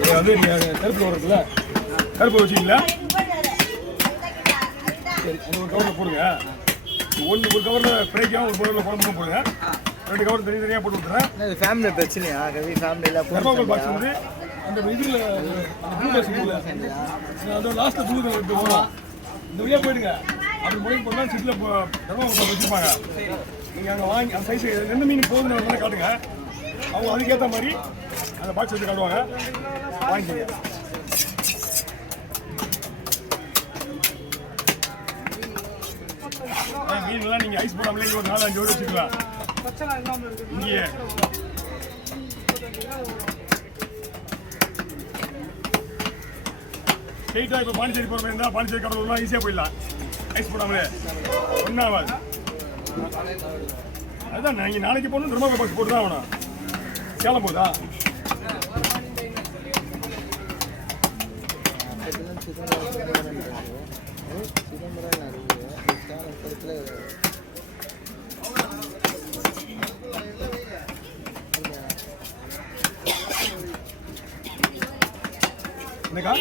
இது வந்து நீங்கள் கருப்பு வருதுல்ல கருப்பு வச்சிங்களா சரி அது ஒரு கவரில் போடுங்க ஒரு கவரில் ஃப்ரைக்காக ஒரு கவரில் குழம்பும் போடுங்க 2 கவர் தனித்தனியாக போட்டு விட்டுறேன் ஃபேமிலி பிரச்சனையா கவி ஃபேமிலியில் தெர்மாகோல் பாக்ஸ் வந்து அந்த இதில் அந்த ப்ளூ பாக்ஸ் போடல அந்த லாஸ்ட்டில் ப்ளூ கலர் வரும் இந்த வழியாக போயிடுங்க அப்படி முடிவு போனால் சிட்டில் தெர்மாகோல் பாக்ஸ் வச்சுருப்பாங்க நீங்கள் அங்கே வாங்கி அந்த சைஸ் எந்த மீன் போகுதுன்னு மாதிரி காட்டுங்க அவங்க அதுக்கேற்ற மாதிரி அந்த பாக்ஸ் வச்சு காட்டுவாங்க வாங்கிக்கோங்க மீன்லாம் நீங்கள் ஐஸ் போடாமலே ஒரு 4-5 ஜோடி வச்சுக்கலாம் இங்கேயே ஸ்ட்ரெயிட்டாக இப்போ பாண்டிச்சேரி போகிற மாதிரி இருந்தால் பாண்டிச்சேரி கடலூர்லாம் ஈஸியாக போயிடலாம் ஐஸ் போடாமலே ஒன்றாவது அதுதான் நீங்கள் நாளைக்கு போகணும் தெர்மாகோல் பாக்ஸ் போட்டு தான் ஆகணும் சேலம் போதா என்னக்கா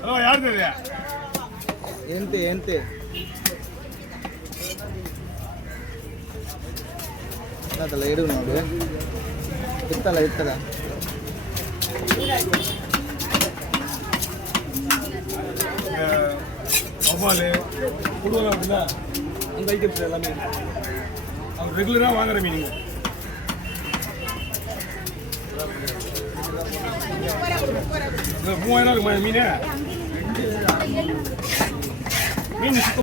ஹலோ யார் தெரியுது ಎಂತೆ ಅದಲ್ಲ ಇಡು ನೋಡಿ ಇರ್ತಲ್ಲ வவ்வால் கொடுவாங்க அப்படின்னா அந்த ஐட்டம்ஸ் எல்லாமே அவங்க ரெகுலராக வாங்குற மீனுங்க 3000 மீன்